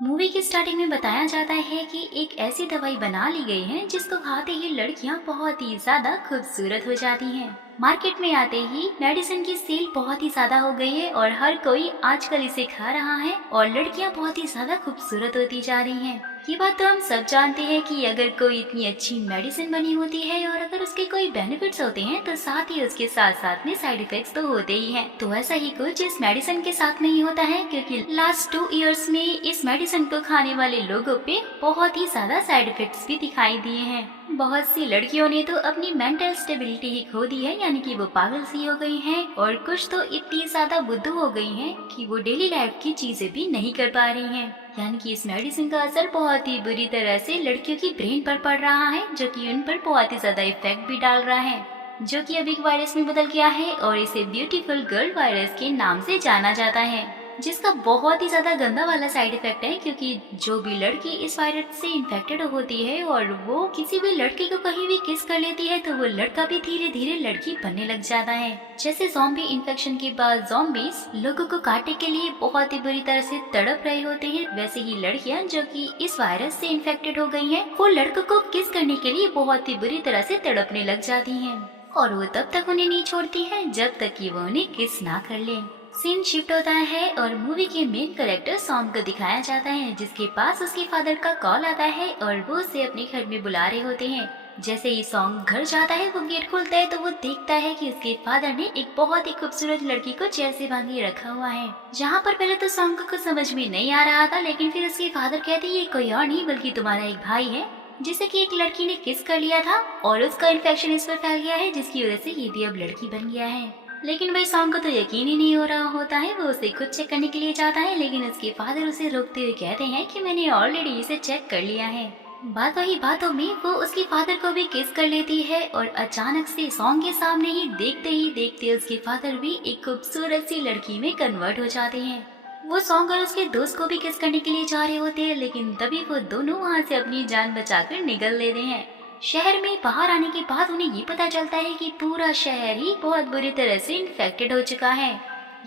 Movie की starting में बताया जाता है कि एक ऐसी दवाई बना ली गई है जिसको खाते ही लड़कियां बहुत ही ज्यादा खूबसूरत हो जाती हैं। मार्केट में आते ही मेडिसिन की सेल बहुत ही ज्यादा हो गई है और हर कोई आजकल इसे खा रहा है और लड़कियां बहुत ही ज्यादा खूबसूरत होती जा रही हैं। ये बात तो हम सब जानते हैं कि अगर कोई इतनी अच्छी मेडिसिन बनी होती है और अगर उसके कोई बेनिफिट्स होते हैं तो साथ ही उसके साथ साथ में साइड इफेक्ट्स तो होते ही हैं। तो ऐसा ही कुछ इस मेडिसिन के साथ नहीं होता है, क्योंकि लास्ट 2 इयर्स में इस मेडिसिन को खाने वाले लोगों पे बहुत ही ज्यादा साइड इफेक्ट्स भी दिखाई दिए हैं। बहुत सी लड़कियों ने तो अपनी मेंटल स्टेबिलिटी ही खो दी है, यानी कि वो पागल सी हो गई हैं और कुछ तो इतनी ज्यादा बुद्धू हो गई हैं कि वो डेली लाइफ की चीजें भी नहीं कर पा रही हैं। यानी कि इस मेडिसिन का असर बहुत ही बुरी तरह से लड़कियों की ब्रेन पर पड़ रहा है, जो कि उन पर बहुत ही ज्यादा इफेक्ट भी डाल रहा है, जो कि अभी वायरस में बदल गया है और इसे ब्यूटीफुल गर्ल वायरस के नाम से जाना जाता है, जिसका बहुत ही ज्यादा गंदा वाला साइड इफेक्ट है। क्योंकि जो भी लड़की इस वायरस से इन्फेक्टेड होती है और वो किसी भी लड़की को कहीं भी किस कर लेती है तो वो लड़का भी धीरे धीरे लड़की बनने लग जाता है। जैसे ज़ॉम्बी इन्फेक्शन के बाद ज़ॉम्बीज लोगों को काटने के लिए बहुत ही बुरी तरह से तड़प रहे होते हैं, वैसे ही लड़कियां जो कि इस वायरस से इन्फेक्टेड हो गई हैं, वो लड़कों को किस करने के लिए बहुत ही बुरी तरह से तड़पने लग जाती हैं और वो तब तक उन्हें नहीं छोड़ती है जब तक कि वो उन्हें किस ना कर ले। सीन शिफ्ट होता है और मूवी के मेन कैरेक्टर सॉन्ग को दिखाया जाता है, जिसके पास उसके फादर का कॉल आता है और वो उसे अपने घर में बुला रहे होते हैं। जैसे ही सॉन्ग घर जाता है, वो गेट खोलता है तो वो देखता है कि उसके फादर ने एक बहुत ही खूबसूरत लड़की को चेयर से बांधे रखा हुआ है। जहाँ पर पहले तो सॉन्ग को कुछ समझ में नहीं आ रहा था, लेकिन फिर उसके फादर कहते ये कोई और नहीं बल्कि तुम्हारा एक भाई है, जिसे कि एक लड़की ने किस कर लिया था और उसका इन्फेक्शन इस पर फैल गया है, जिसकी वजह से ये भी अब लड़की बन गया है। लेकिन भाई सॉन्ग को तो यकीन ही नहीं हो रहा होता है। वो उसे खुद चेक करने के लिए जाता है, लेकिन उसके फादर उसे रोकते हुए कहते हैं कि मैंने ऑलरेडी इसे चेक कर लिया है। बातों ही बातों में वो उसके फादर को भी किस कर लेती है और अचानक से सॉन्ग के सामने ही देखते उसके फादर भी एक खूबसूरत सी लड़की में कन्वर्ट हो जाते हैं। वो सॉन्ग और उसके दोस्त को भी किस करने के लिए जा रहे होते हैं, लेकिन तभी वो दोनों वहाँ से अपनी जान बचाकर निकल लेते हैं। शहर में बाहर आने के बाद उन्हें ये पता चलता है कि पूरा शहर ही बहुत बुरी तरह से इन्फेक्टेड हो चुका है।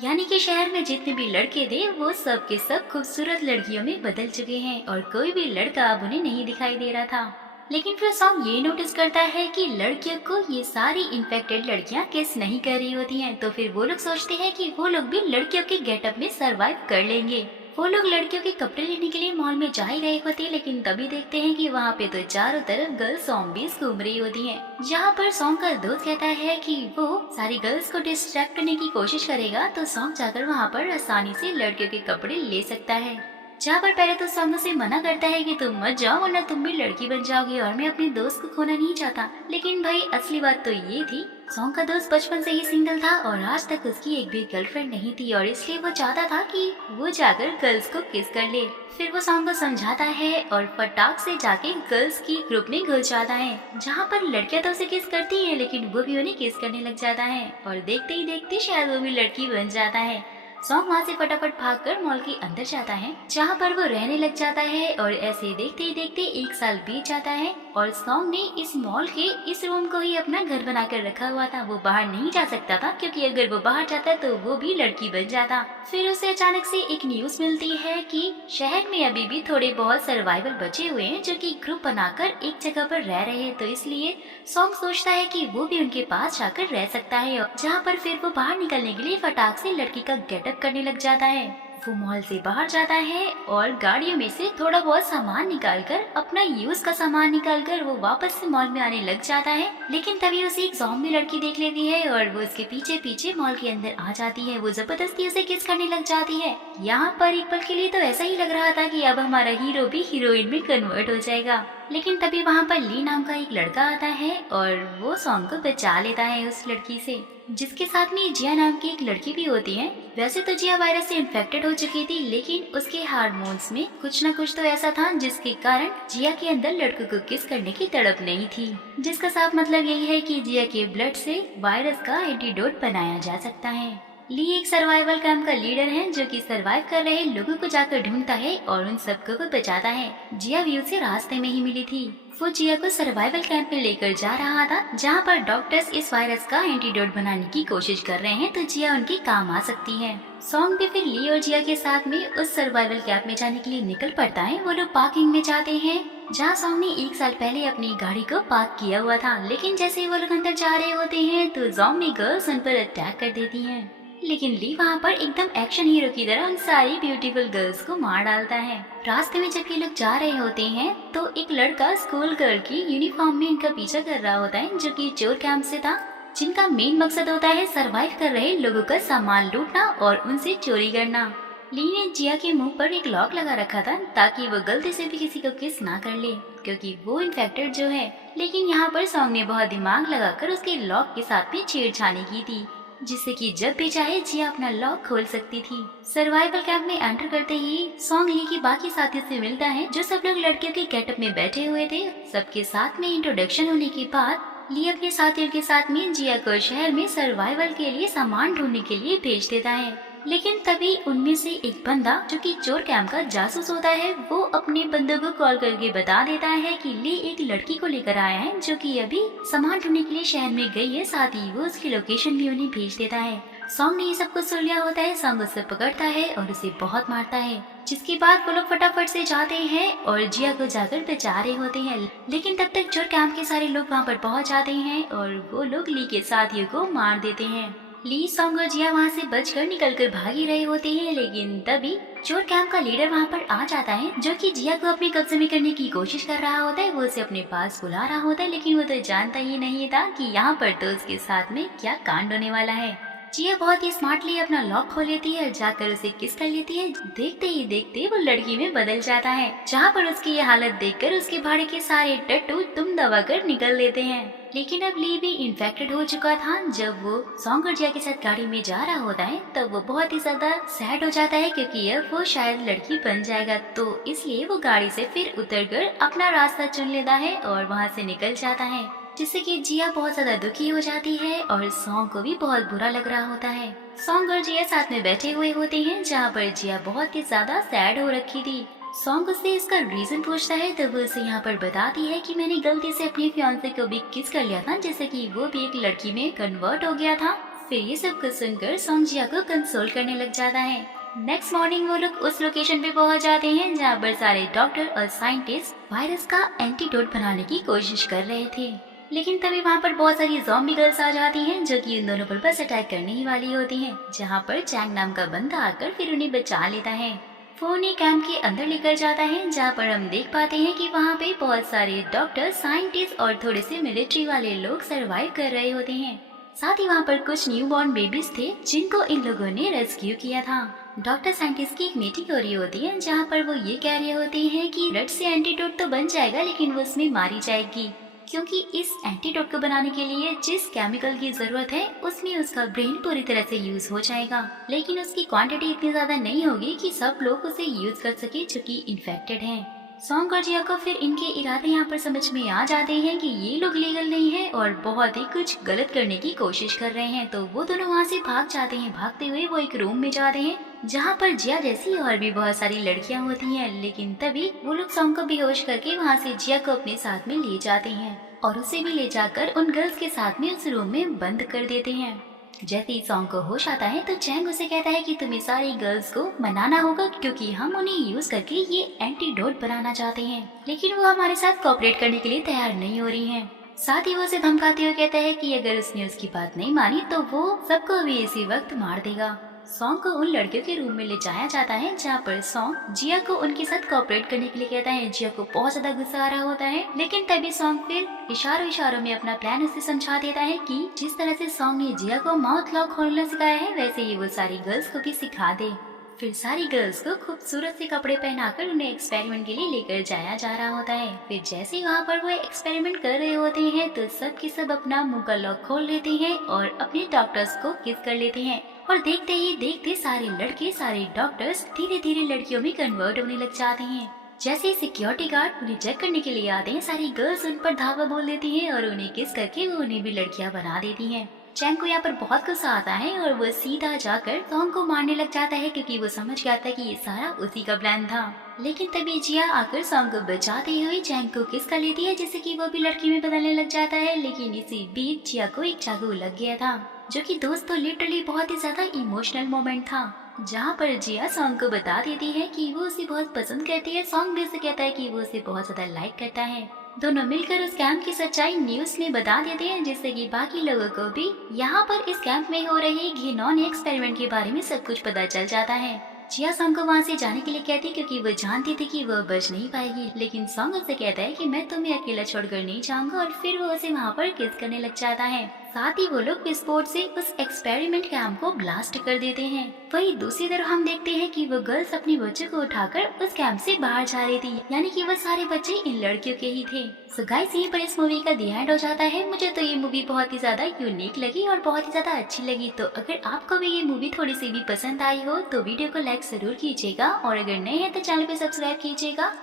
यानी कि शहर में जितने भी लड़के थे वो सब के सब खूबसूरत लड़कियों में बदल चुके हैं और कोई भी लड़का अब उन्हें नहीं दिखाई दे रहा था। लेकिन फिर सॉन्ग ये नोटिस करता है कि लड़कियों को ये सारी इन्फेक्टेड लड़कियां किस नहीं कर रही होती हैं, तो फिर वो लोग सोचते हैं कि वो लोग भी लड़कियों के गेटअप में सरवाइव कर लेंगे। वो लोग लड़कियों के कपड़े लेने के लिए मॉल में जा ही रहे होते, लेकिन तभी देखते हैं कि वहाँ पे तो चारों तरफ गर्ल्स ज़ॉम्बीज घूम रही होती हैं। जहाँ पर सॉन्ग का दोस्त कहता है कि वो सारी गर्ल्स को डिस्ट्रैक्ट करने की कोशिश करेगा तो सॉन्ग जाकर वहाँ पर आसानी से लड़कियों के कपड़े ले सकता है। जहाँ पर पहले तो सॉन्ग से मना करता है कि तुम मत जाओ वरना तुम भी लड़की बन जाओगे और मैं अपने दोस्त को खोना नहीं चाहता। लेकिन भाई असली बात तो ये थी, सॉन्ग का दोस्त बचपन से ही सिंगल था और आज तक उसकी एक भी गर्लफ्रेंड नहीं थी और इसलिए वो चाहता था कि वो जाकर गर्ल्स को किस कर ले। फिर वो सॉन्ग को समझाता है और फटाक से जाके गर्ल्स की ग्रुप में घुस जाता है, जहाँ पर लड़कियां तो उसे किस करती हैं लेकिन वो भी उन्हें किस करने लग जाता है और देखते ही देखते शायद वो भी लड़की बन जाता है। सॉन्ग वहाँ से फटाफट भागकर मॉल के अंदर जाता है, जहाँ पर वो रहने लग जाता है और ऐसे देखते ही देखते 1 साल बीत जाता है और सॉन्ग ने इस मॉल के इस रूम को ही अपना घर बनाकर रखा हुआ था। वो बाहर नहीं जा सकता था क्योंकि अगर वो बाहर जाता तो वो भी लड़की बन जाता। फिर उसे अचानक से एक न्यूज मिलती है कि शहर में अभी भी थोड़े बहुत सर्वाइवल बचे हुए हैं जो कि ग्रुप बनाकर एक जगह पर रह रहे हैं, तो इसलिए सॉन्ग सोचता है कि वो भी उनके पास जाकर रह सकता है। जहाँ पर फिर वो बाहर निकलने के लिए फटाक से लड़की का गेटअप करने लग जाता है। वो मॉल से बाहर जाता है और गाड़ियों में से थोड़ा बहुत सामान निकालकर, अपना यूज का सामान निकालकर वो वापस से मॉल में आने लग जाता है। लेकिन तभी उसे एक ज़ॉम्बी लड़की देख लेती है और वो उसके पीछे पीछे मॉल के अंदर आ जाती है। वो जबरदस्ती उसे किस करने लग जाती है। यहाँ पर एक पल के लिए तो ऐसा ही लग रहा था कि अब हमारा हीरो भी हीरोइन में कन्वर्ट हो जाएगा। लेकिन तभी वहाँ पर ली नाम का एक लड़का आता है और वो सॉन्ग को बचा लेता है उस लड़की से, जिसके साथ में जिया नाम की एक लड़की भी होती है। वैसे तो जिया वायरस से इन्फेक्टेड हो चुकी थी, लेकिन उसके हार्मोन्स में कुछ न कुछ तो ऐसा था जिसके कारण जिया के अंदर लड़कों को किस करने की तड़प नहीं थी, जिसका साफ मतलब यही है कि जिया के ब्लड से वायरस का एंटीडोट बनाया जा सकता है। ली एक सर्वाइवल कैंप का लीडर है जो कि सर्वाइव कर रहे लोगों को जाकर ढूंढता है और उन सबको को बचाता है। जिया भी उसे रास्ते में ही मिली थी। वो जिया को सर्वाइवल कैंप में लेकर जा रहा था, जहाँ पर डॉक्टर्स इस वायरस का एंटीडोट बनाने की कोशिश कर रहे हैं, तो जिया उनके काम आ सकती है। सॉन्ग भी फिर ली और जिया के साथ में उस सर्वाइवल कैंप में जाने के लिए निकल पड़ता है। वो लोग पार्किंग में जाते हैं, जहाँ सॉन्ग ने 1 साल पहले अपनी गाड़ी को पार्क किया हुआ था। लेकिन जैसे ही वो लोग अंदर जा रहे होते हैं तो ज़ॉम्बी गर्ल्स उन पर अटैक कर देती हैं। लेकिन ली वहाँ पर एकदम एक्शन हीरो की तरह उन सारी ब्यूटीफुल गर्ल्स को मार डालता है। रास्ते में जब ये लोग जा रहे होते हैं तो एक लड़का स्कूल गर्ल की यूनिफॉर्म में इनका पीछा कर रहा होता है, जो कि चोर कैंप से था, जिनका मेन मकसद होता है सरवाइव कर रहे लोगों का सामान लूटना और उनसे चोरी करना। ली ने जिया के मुंह पर एक लॉक लगा रखा था ताकि वो गलती से भी किसी को किस ना कर ले, क्योंकि वो इन्फेक्टेड जो है। लेकिन यहाँ पर सॉन्ग ने बहुत दिमाग लगाकर उसके लॉक के साथ में छेड़छाड़ी की थी, जिससे कि जब भी चाहे जिया अपना लॉक खोल सकती थी। सर्वाइवल कैंप में एंटर करते ही सॉन्ग ली की बाकी साथियों से मिलता है, जो सब लोग लड़कियों के गेटअप में बैठे हुए थे। सबके साथ में इंट्रोडक्शन होने के बाद ली अपने साथियों के साथ में जिया को शहर में सर्वाइवल के लिए सामान ढूंढने के लिए भेज देता है। लेकिन तभी उनमें से एक बंदा, जो कि चोर कैंप का जासूस होता है, वो अपने बंदों को कॉल करके बता देता है कि ली एक लड़की को लेकर आया है, जो कि अभी सामान ढूंढने के लिए शहर में गई है। साथ ही वो उसकी लोकेशन भी उन्हें भेज देता है। सॉन्ग ने ये सब कुछ सुन लिया होता है। सॉन्ग उसे पकड़ता है और उसे बहुत मारता है, जिसके बाद वो लोग फटाफट से जाते हैं और जिया को जाकर बचा रहे होते हैं। लेकिन तब तक चोर कैंप के सारे लोग वहाँ पर पहुँच जाते हैं और वो लोग ली के साथियों को मार देते हैं। ली, सॉन्ग और जिया वहाँ से बचकर निकलकर भाग ही रहे होते हैं। लेकिन तभी चोर कैंप का लीडर वहाँ पर आ जाता है, जो कि जिया को अपने कब्जे में करने की कोशिश कर रहा होता है। वो उसे अपने पास बुला रहा होता है, लेकिन वो तो जानता ही नहीं था कि यहाँ पर तो उसके साथ में क्या कांड होने वाला है। जिया बहुत ही स्मार्टली अपना लॉक खोल लेती है और जाकर उसे किस कर लेती है। देखते ही देखते वो लड़की में बदल जाता है, जहाँ पर उसकी ये हालत देखकर उसके भाड़े के सारे टट्टू तुम दबाकर निकल लेते हैं। लेकिन अब ली भी इन्फेक्टेड हो चुका था। जब वो सॉन्ग और जिया के साथ गाड़ी में जा रहा होता है तब वो बहुत ही ज्यादा सैड हो जाता है, क्योंकि अब वो शायद लड़की बन जाएगा। तो इसलिए वो गाड़ी से फिर उतरकर अपना रास्ता चुन लेता है और वहाँ से निकल जाता है, जिससे कि जिया बहुत ज्यादा दुखी हो जाती है और सॉन्ग को भी बहुत बुरा लग रहा होता है। सॉन्ग और जिया साथ में बैठे हुए होते हैं, जहाँ पर जिया बहुत ही ज्यादा सैड हो रखी थी। सॉन्ग उससे इसका रीजन पूछता है, तो वो उसे यहाँ पर बताती है कि मैंने गलती से अपने फियांसे को भी किस कर लिया था, जैसे कि वो भी एक लड़की में कन्वर्ट हो गया था। फिर ये सब कुछ सुनकर सॉन्ग जिया को कंसोल करने लग जाता है। नेक्स्ट मॉर्निंग वो लोग उस लोकेशन पे पहुंच जाते हैं, जहाँ पर सारे डॉक्टर और साइंटिस्ट वायरस का एंटीडोट बनाने की कोशिश कर रहे थे। लेकिन तभी वहाँ पर बहुत सारी ज़ॉम्बी गर्ल्स आ जाती हैं, जो कि उन दोनों पर बस अटैक करने ही वाली होती हैं, जहाँ पर चैंग नाम का बंदा आकर फिर उन्हें बचा लेता है। वो उन्हें कैंप के अंदर लेकर जाता है, जहाँ पर हम देख पाते हैं कि वहाँ पे बहुत सारे डॉक्टर, साइंटिस्ट और थोड़े से मिलिट्री वाले लोग सरवाइव कर रहे होते हैं। साथ ही वहाँ पर कुछ न्यूबॉर्न बेबीज थे, जिनको इन लोगों ने रेस्क्यू किया था। डॉक्टर साइंटिस्ट की एक मीटिंग हो रही होती है, जहाँ पर वो ये कह रहे होते हैं कि ब्लड से एंटीडोट तो बन जाएगा, लेकिन वो उसमें मारी जाएगी, क्योंकि इस एंटीडोट को बनाने के लिए जिस केमिकल की जरूरत है उसमें उसका ब्रेन पूरी तरह से यूज हो जाएगा, लेकिन उसकी क्वांटिटी इतनी ज्यादा नहीं होगी कि सब लोग उसे यूज कर सके जो कि इन्फेक्टेड हैं। सॉन्ग और जिया को फिर इनके इरादे यहाँ पर समझ में आ जाते हैं कि ये लोग लीगल नहीं है और बहुत ही कुछ गलत करने की कोशिश कर रहे हैं। तो वो दोनों वहाँ से भाग जाते हैं। भागते हुए वो एक रूम में जाते हैं, जहाँ पर जिया जैसी और भी बहुत सारी लड़कियाँ होती हैं। लेकिन तभी वो लोग सॉन्ग को बेहोश करके वहाँ से जिया को अपने साथ में ले जाते हैं और उसे भी ले जाकर उन गर्ल्स के साथ में उस रूम में बंद कर देते हैं। जैसे ही सॉन्ग को होश आता है तो चैंग उसे कहता है कि तुम्हें सारी गर्ल्स को मनाना होगा, क्योंकि हम उन्हें यूज करके ये एंटीडोट बनाना चाहते हैं, लेकिन वो हमारे साथ कोऑपरेट करने के लिए तैयार नहीं हो रही हैं। साथ ही वो उसे धमकाते हुए कहता है कि अगर उसने उसकी बात नहीं मानी तो वो सबको भी इसी वक्त मार देगा। सॉन्ग को उन लड़कियों के रूम में ले जाया जाता है, जहाँ पर सॉन्ग जिया को उनके साथ कोऑपरेट करने के लिए कहता है। जिया को बहुत ज्यादा गुस्सा आ रहा होता है, लेकिन तभी सॉन्ग फिर इशारों में अपना प्लान उसे समझा देता है कि जिस तरह से सॉन्ग ने जिया को माउथ लॉक खोलना सिखाया है, वैसे ही वो सारी गर्ल्स को भी सिखा दे। फिर सारी गर्ल्स को खूबसूरत से कपड़े पहनाकर उन्हें एक्सपेरिमेंट के लिए लेकर जाया जा रहा होता है। फिर जैसे ही वहाँ पर वो एक्सपेरिमेंट कर रहे होते हैं तो सब के सब अपना मुंह का लॉक खोल लेते हैं और अपने डॉक्टर्स को किस कर लेते हैं। और देखते ही देखते सारे लड़के, सारे डॉक्टर्स धीरे धीरे लड़कियों में कन्वर्ट होने लग जाते हैं। जैसे ही सिक्योरिटी गार्ड उन्हें चेक करने के लिए आते हैं, सारी गर्ल्स उन पर धावा बोल देती हैं और उन्हें किस करके वो उन्हें भी लड़कियां बना देती हैं। चैंग को यहाँ पर बहुत गुस्सा आता है और वो सीधा जाकर सॉन्ग को मारने लग जाता है क्योंकि वो समझ गया था कि ये सारा उसी का प्लान था। लेकिन तभी जिया आकर सॉन्ग को बचाते हुए चैंग को किस कर लेती है, जिससे कि वो भी लड़की में बदलने लग जाता है। लेकिन इसी बीच जिया को एक चाकू लग गया था, जो कि दोस्तों लिटरली बहुत ही ज्यादा इमोशनल मोमेंट था, जहाँ पर जिया सॉन्ग को बता देती है कि वो उसे बहुत पसंद करती है। सॉन्ग भी उसे कहता है कि वो उसे बहुत ज्यादा लाइक करता है। दोनों मिलकर उस कैंप की सच्चाई न्यूज में बता देते हैं, जिससे कि बाकी लोगों को भी यहाँ पर इस कैंप में हो रहे घिनौने एक्सपेरिमेंट के बारे में सब कुछ पता चल जाता है। जिया सॉन्ग को वहाँ से जाने के लिए कहती है क्योंकि वो जानती थी कि वो बच नहीं पाएगी, लेकिन सॉन्ग उसे कहता है कि मैं तुम्हें अकेला छोड़कर नहीं जाऊंगा और फिर वो उसे वहाँ पर किस करने लग जाता है। साथ ही वो लोग विस्फोट से उस एक्सपेरिमेंट कैंप को ब्लास्ट कर देते हैं। वही दूसरी तरफ हम देखते हैं कि वो गर्ल्स अपनी बच्चों को उठाकर उस कैंप से बाहर जा रही थी, यानी कि वो सारे बच्चे इन लड़कियों के ही थे। सो गाइस, यहीं पर इस मूवी का दी एंड हो जाता है। मुझे तो ये मूवी बहुत ही ज्यादा यूनिक लगी और बहुत ही ज्यादा अच्छी लगी। तो अगर आपको भी ये मूवी थोड़ी सी भी पसंद आई हो तो वीडियो को लाइक जरूर कीजिएगा और अगर नए हैं तो चैनल पे सब्सक्राइब कीजिएगा।